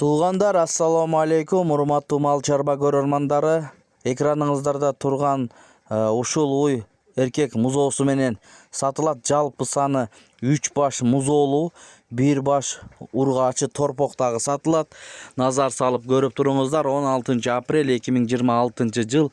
Туугандар, ассаламу алейкум, урматтуу мал чарба көрөрмандары. Экраныңыздарда турган ушул уй эркек музоосу менен сатылат. Жалпы саны 3 баш музоолуу, 1 баш ургаачы торпоктагы сатылат. Назар салып көрүп туруңуздар. 16 апрель 2026 жыл.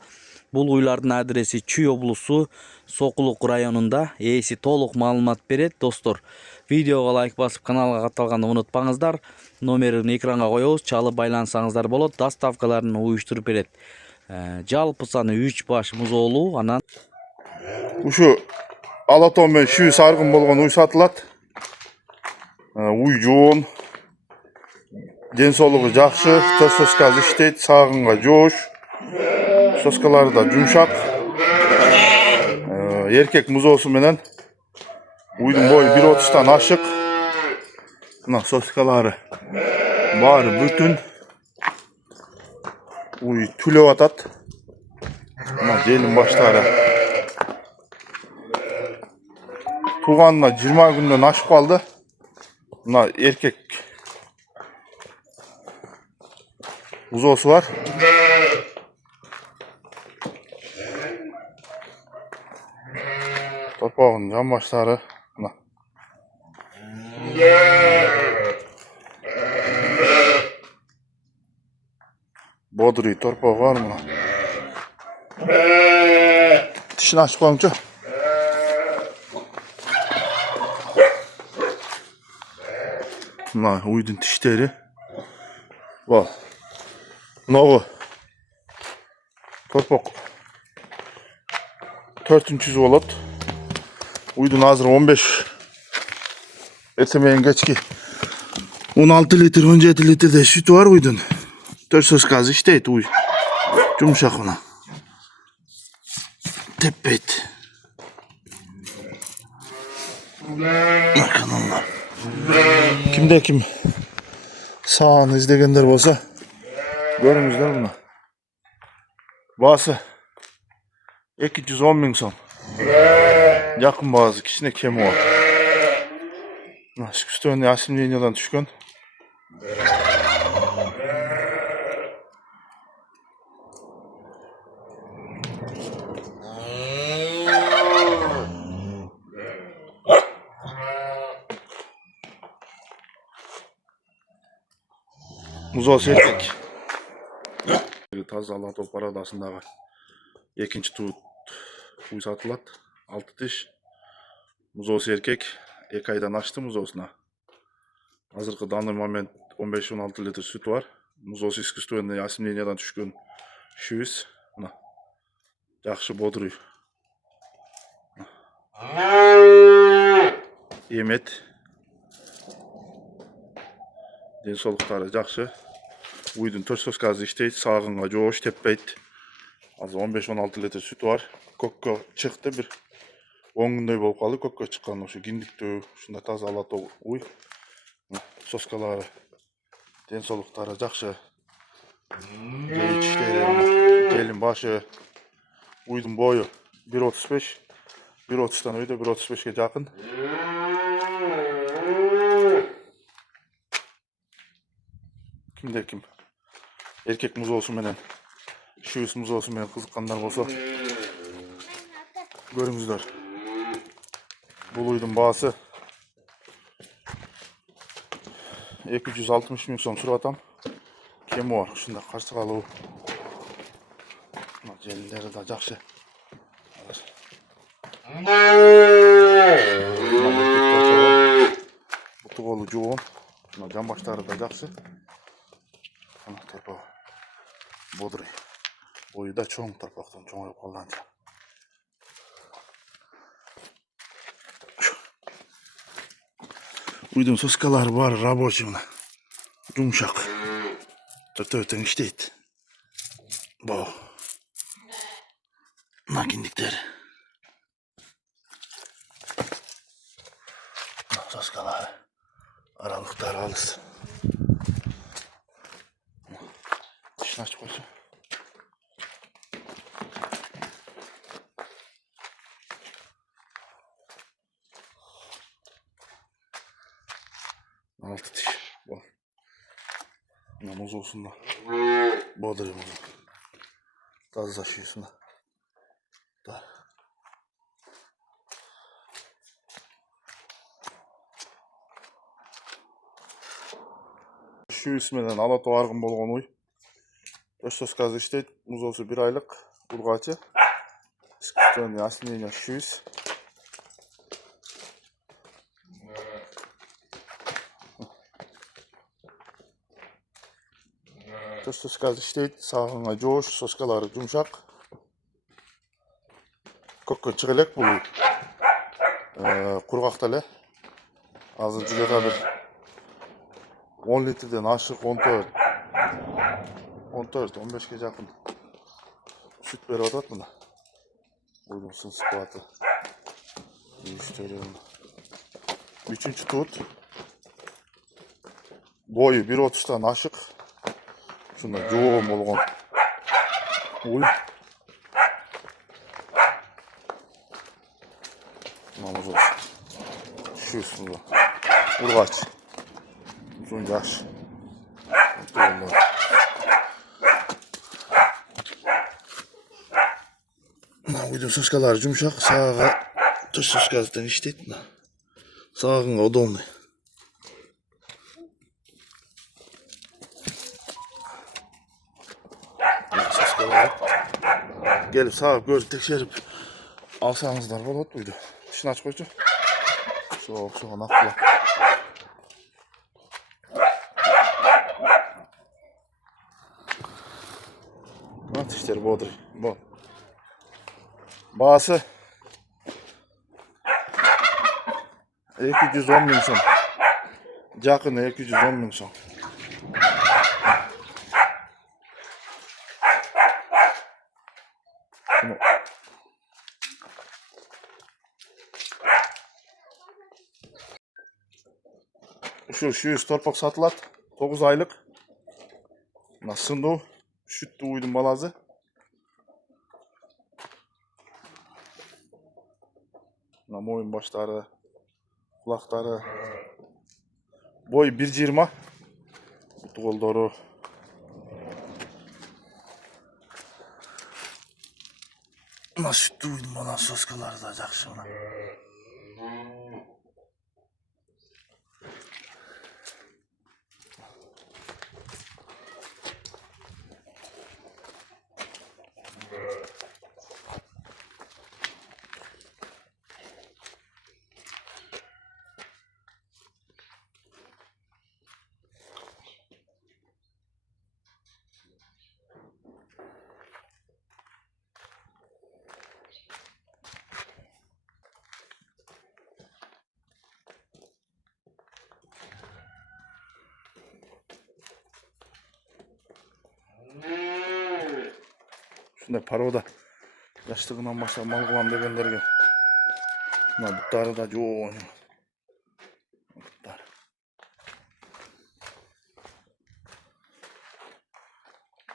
Бул уйлардын адреси Чүй облусу, Сокулук районунда. Ээси толук маалымат берет. Достор, видеого лайк басып каналга катталганды унутпаңыздар. Номерин экранга коебуз, чалып байлансаңыздар болот. Доставкаларын уюштуруп берет. Жалпы саны 3 баш музоолуу, анан ушу алатоо менен шүү саргын болгон уй сатылат. Уй жоон, ден соолугу жакшы, төс соскасы иштейт, сагынга жоош, соскалары да жумшак. Эркек музоосу менен уйдун бою 1.30 ашык. Мына соскалары баары бүтүн. Уй түлөп атат. Мына желин баштары туганына 20 күндөн ашып калды. Мына эркек музоосу бар. Торпогунун жан баштары мына. Бодрый торпогу бар мына. Тишин ачып коюңчу. Мына уйдун тиштери. Бол. Мынагы торпок 4-чүсү болот. Уйдун азыр 15, эртең кечки 16 литр, 17 литрдей сүтү бар уйдун. 4 соскасы иштейт уй. Жумшак мына. Теппейт. Каналдар. Кимде ким сааны издегендер болсо көрүңүздөр мына. Баасы 210 миң сом. Жакын баасы кичине кем болот. Мына искусственный осемнениядан түшкөн. Музоосу эркек. Таза Алатоо парадасындагы экинчи туут уй сатылат. 6 тиш. Музоосу эркек. 2 айдан ашты музоосуна. Азыркы данный момент 15-16 литр сүтү бар. Музоосу искусственный осемнениядан түшкөн шүүс. Мына. Жакшы бодрый. Эмет. Ден соолуктары жакшы. Уйдун 4 соскасы иштейт, сагынга жоош, теппейт. Азыр 15-16 литр сүтү бар. Көккө чыкты, бир 10 күндөй болуп калды. Көккө чыккан ушу киндиктүү, ушундай таза алатоо уй. Соскалары, ден соолуктары жакшы. Желин башы, уйдун бою 1.35, 1.30 өйдө 1.35ге жакын. Кимде ким эркек музоосу менен шүүс музоосу менен кызыккандар болсо көрүңүздөр. Бул уйдун баасы 260 миң сом сурап атам. Кеми бар, ушундай каршы калуу. Мына желиндери да жакшы. Буту колу жоон. Мына жан баштары да жакшы. Мына торпок бодрый. Бою да чоң, торпоктон чоңоюп калганча. Уйдун соскалары баары рабочий мына. Жумшак. Төртөбөтөн иштейт. Бау. Мына киндиктер. Соскалары. Аралыктары алыс. Тишин ачып койсо. Altı tiş. Muz olsun da. Bodrum olsun. Таза şuysun da. Da. Şu ismeden alata argın bolğon uy. 400 kaz işteyt. Muz olsun 1 aylık. Urgaçı. Искусственный осенний şuyuz. Soskaz işteyt. Sağına joş. Soskaları yumuşak. Kokko çıgılek buluy. Kurgaqtale. Azı jületa bir 10 litreden aşık 14 15'e yakın süt berip atat mına. Uydun sın sıkıvatı. Üçüncü tut. Boyu 1.30'dan aşık. Şunda joğum bolğon. Uy. Namaz olsun. Şu üstünde. Urgaç. Uzun yaş. Uydun soskalar yumuşak. Sağa tuş soskazdan işteyt. Sağın odonlu. Soskalar. Gelip sağa göz tekşerip alsanızlar bolat buydu. İşini aç koydu. Soğuk akla. At işleri bodri. Bağısı 210 bin son. Yakını 210 bin son. Şu 100 torpak satılat. 9 aylık. Nasıldı o? Şüttü uydum balazı. Moyun başları, kulakları. Boy 1.20. Kol doğru. Nasıl şüttü uydum balazı soskaları da jakşı ona. Şunda paroda yaşlığından başka mal kılan degenlerge. Butları da yoğun. Butlar.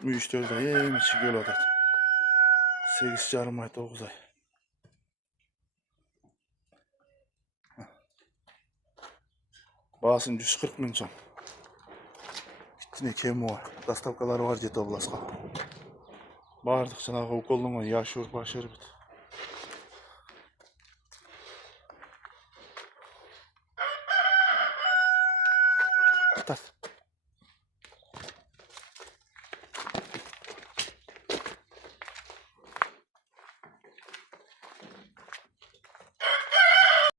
Bu 3-4 ay en içi göl atat. 8,5 ay 9 ay. Bağısın 140 bin son. İçine kemi var. Dastavkaları var Jet Oblaska. Bağırdık sana ukolun yaş ur başarı bit.